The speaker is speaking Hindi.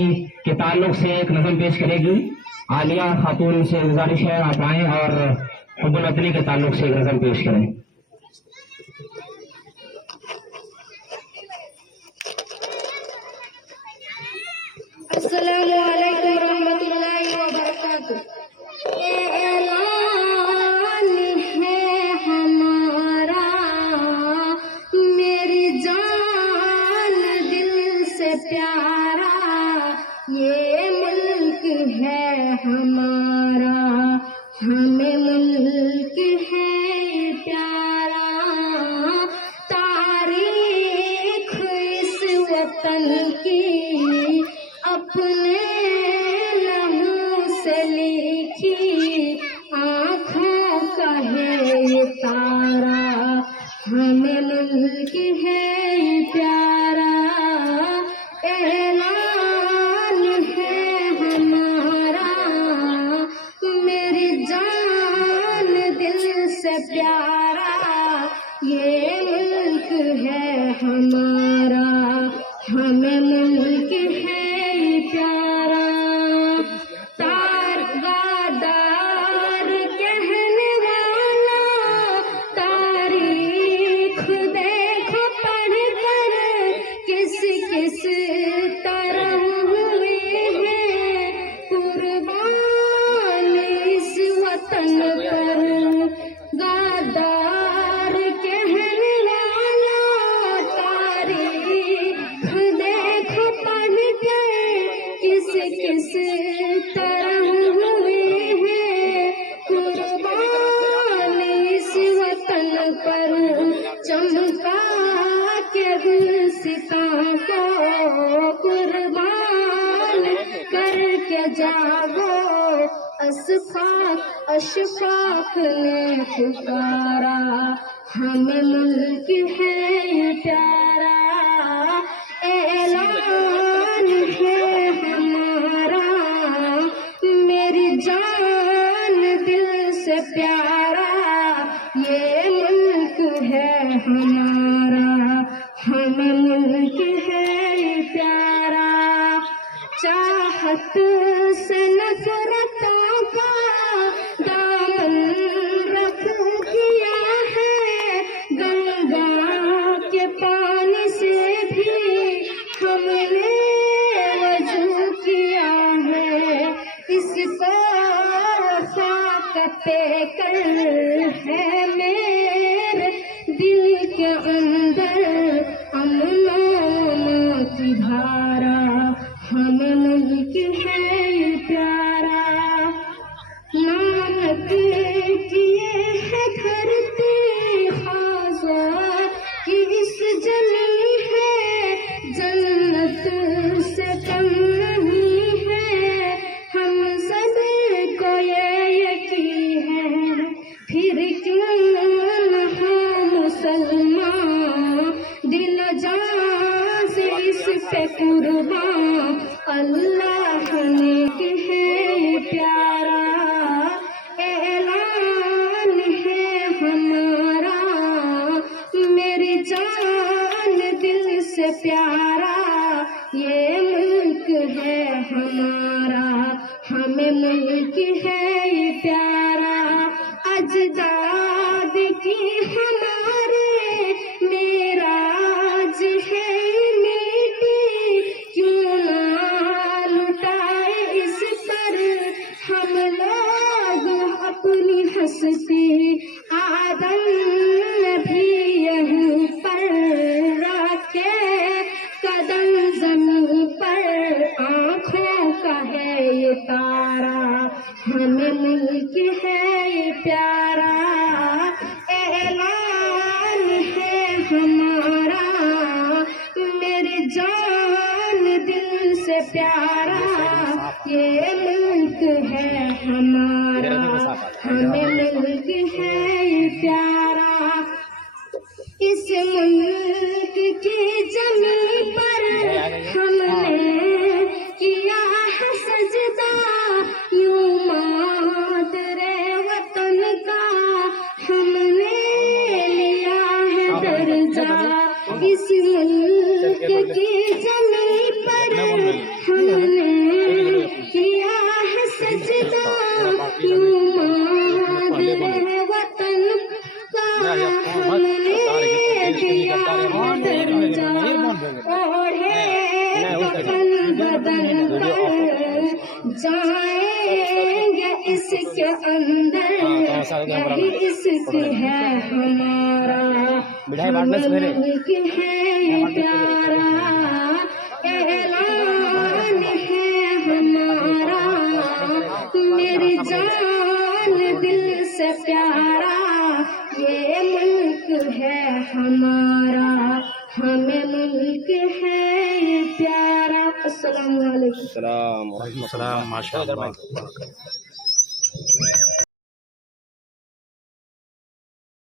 के ताल्लुक से एक नज़म पेश करेगी। आलिया खातून से गुजारिश है आप आएँ और हुब्बुल वतनी के ताल्लुक से एक नज़म पेश करें। अस्सलामु अलैकुम रहमतुल्लाहि व बरकातुहू। ऐलान है हमारा, मेरी जान दिल से प्यारा, ये मुल्क है हमारा, हमें मुल्क है प्यारा। तारीख इस वतन की अपने लहू से लिखी, आँखों का है ये तारा, हमें मुल्क है प्यारा। ऐलान है हमारा, मेरी जान दिल से प्यारा, ये मुल्क है हमारा, हमें मुल्क है प्यारा। तारगादार कहने वाला, तारीख देखो पढ़ कर, किस किस तरह हुए हैं कुर्बान इस वतन पर। गादार कहने वाला, तारीख देखो पढ़ के, किस किस तरह हुए हैं कुर्बान इस वतन पर। चमका के गुलसिता को कुर्बान करके जागो, अशफाक अशफाक ने पुकारा, हमें मुल्क है प्यारा। ऐलान है हमारा, मेरी जान दिल से प्यारा, ये मुल्क है हमारा, हमें मुल्क है प्यारा। चाहत से नफरतों का दामन रफू किया है, गंगा के पानी से भी हमने वजू किया है। इसको फाकते कर है मेरे दिल के अंदर अमन की धारा, हमें मुल्क है प्यारा। नानक किए है धरती खासा कि इस जमी है, जन्नत से कम नहीं है, हम सब को ये यकीन है। फिर क्यों न हो मुसलमान, दिल जान से इस पे कुर्बान, अल्लाह ने है प्यारा। ऐलान है हमारा, मेरी जान दिल से प्यारा, ये मुल्क है हमारा, हमें मुल्क है प्यारा। अजदाद की हमारे मेराज है मीठी, क्यों ना लुटाए इस पर हम लोग अपनी हस्ती। आदम भी यहीं पर रखे कदम जमीन पर, आँखों का है ये तारा, हमें मुल्क है प्यारा। ऐलान है हमारा, मेरी जान दिल से प्यारा, ये मुल्क है हमारा, हमें मुल्क है प्यारा। इस मुल्क की जमीन पर हमने किया है सजदा, यूं मादरे वतन का हमने लिया है दर्जा। इस मुल्क की जमीन पर हमने ओढ़े कफन बदन पर जाएंगे इसके अंदर, यही इश्क है हमारा, मुल्क है ये प्यारा, ऐलान है हमारा, मेरी जान दिल से प्यारा, ये मुल्क है हमारा, हमें मुल्क है ये प्यारा। अस्सलाम वालेकुम। सलाम माशाअल्लाह।